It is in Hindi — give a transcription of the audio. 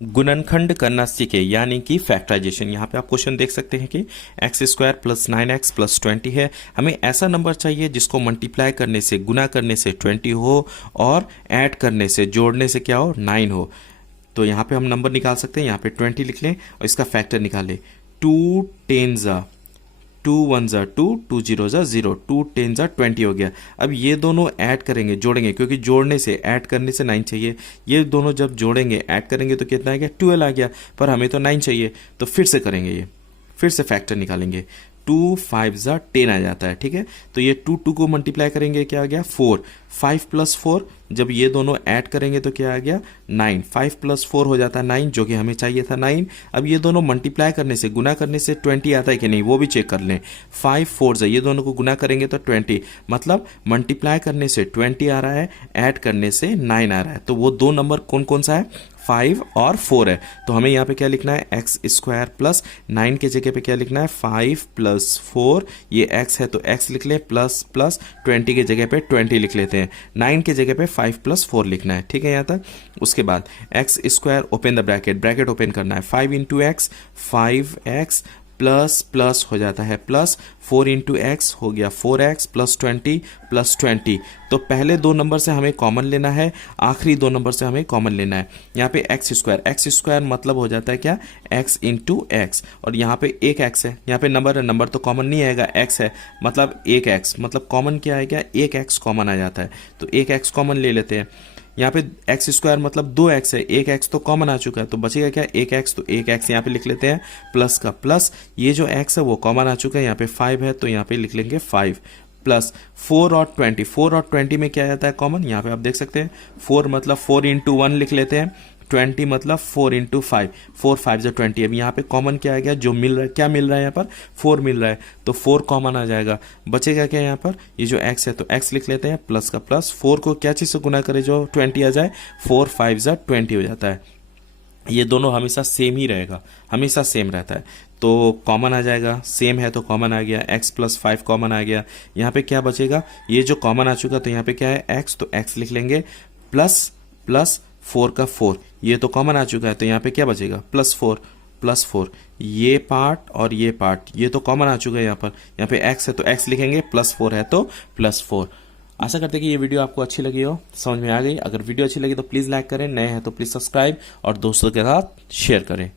गुणनखंड करना सीखे यानी कि फैक्टराइजेशन। यहाँ पे आप क्वेश्चन देख सकते हैं कि x square plus 9x plus 20 है। हमें ऐसा नंबर चाहिए जिसको मल्टीप्लाई करने से, गुना करने से 20 हो और ऐड करने से, जोड़ने से क्या हो, 9 हो। तो यहाँ पे हम नंबर निकाल सकते हैं। यहाँ पे 20 लिख लें और इसका फैक्टर निकालें। 2 10 ज़ा 2 1 ज़ा 2, 2 0 ज़ा 0, 2 10 ज़ा 20 हो गया। अब ये दोनों ऐड करेंगे, जोड़ेंगे, क्योंकि जोड़ने से, ऐड करने से 9 चाहिए। ये दोनों जब जोड़ेंगे, ऐड करेंगे तो कितना आ गया, 12 आ गया, पर हमें तो 9 चाहिए। तो फिर से करेंगे, ये फिर से फैक्टर निकालेंगे। 2 5 ज़ा 10 आ जाता है, ठीक है। तो ये 2 को मल्टीप्लाई करेंगे, क्या आ गया, 4। 5 प्लस 4, जब ये दोनों ऐड करेंगे तो क्या आ गया, 9। 5 प्लस 4 हो जाता है 9, जो कि हमें चाहिए था 9। अब ये दोनों मल्टीप्लाई करने से, गुना करने से 20 आता है कि नहीं, वो भी चेक कर लें। 5 4 ज़ा, ये दोनों को गुना करेंगे तो 20, मतलब मल्टीप्लाई करने से 20 आ रहा है, ऐड करने से 9 आ रहा है। तो वो दो नंबर कौन कौन सा है, 5 और 4 है। तो हमें यहाँ पे क्या लिखना है, एक्स स्क्वायर प्लस 9 के जगह पे क्या लिखना है, 5 प्लस 4, ये x है तो x लिख ले, प्लस प्लस 20 के जगह पे 20 लिख लेते हैं। 9 के जगह पे 5 प्लस 4 लिखना है, ठीक है यहाँ तक। उसके बाद x square, open the bracket, bracket open करना है, 5 into x, 5x plus plus हो जाता है प्लस, 4 इंटू एक्स हो गया 4x प्लस 20 प्लस 20। तो पहले दो नंबर से हमें कॉमन लेना है, आखिरी दो नंबर से हमें कॉमन लेना है। यहाँ पे एक्स स्क्वायर मतलब हो जाता है क्या, x इंटू एक्स, और यहाँ पे एक x है, यहाँ पे नंबर है, नंबर तो कॉमन नहीं आएगा, x है, मतलब एक x, मतलब कॉमन क्या आएगा, एक x कॉमन आ जाता है। तो एक x कॉमन ले लेते हैं। यहाँ पे एक्स स्क्वायर मतलब 2x है, एक x तो कॉमन आ चुका है, तो बचेगा क्या, एक x, तो एक x यहाँ पे लिख लेते हैं, प्लस का प्लस, ये जो x है वो कॉमन आ चुका है, यहाँ पे 5 है तो यहाँ पे लिख लेंगे 5, प्लस 4 और 20, 4 और 20 में क्या आता है कॉमन, यहाँ पे आप देख सकते हैं 4 मतलब 4 इंटू 1 लिख लेते हैं, 20 मतलब 4 इंटू 5, 4 5 जो 20। अब यहाँ पे कॉमन क्या आ गया, जो मिल रहा है, क्या मिल रहा है यहाँ पर, 4 मिल रहा है, तो 4 कॉमन आ जाएगा। बचेगा क्या यहाँ पर, ये जो x है तो x लिख लेते हैं, प्लस का प्लस, 4 को क्या चीज़ से गुना करें जो 20 आ जाए, 4 5 जा 20 हो जाता है। ये दोनों हमेशा सेम ही रहेगा, हमेशा सेम रहता है। तो कॉमन आ जाएगा, सेम है तो कॉमन आ गया, x प्लस 5 कॉमन आ गया। यहाँ पे क्या बचेगा, ये जो कॉमन आ चुका, तो यहाँ पे क्या है x, तो x लिख लेंगे, प्लस प्लस 4 का 4, ये तो कॉमन आ चुका है, तो यहाँ पे क्या बचेगा, प्लस 4 प्लस 4, ये पार्ट और ये पार्ट, ये तो कॉमन आ चुका है यहाँ पे x है तो x लिखेंगे, प्लस 4 है तो प्लस 4। आशा करते हैं कि ये वीडियो आपको अच्छी लगी हो, समझ में आ गई। अगर वीडियो अच्छी लगी तो प्लीज़ लाइक करें, नए हैं तो प्लीज़ सब्सक्राइब और दोस्तों के साथ शेयर करें।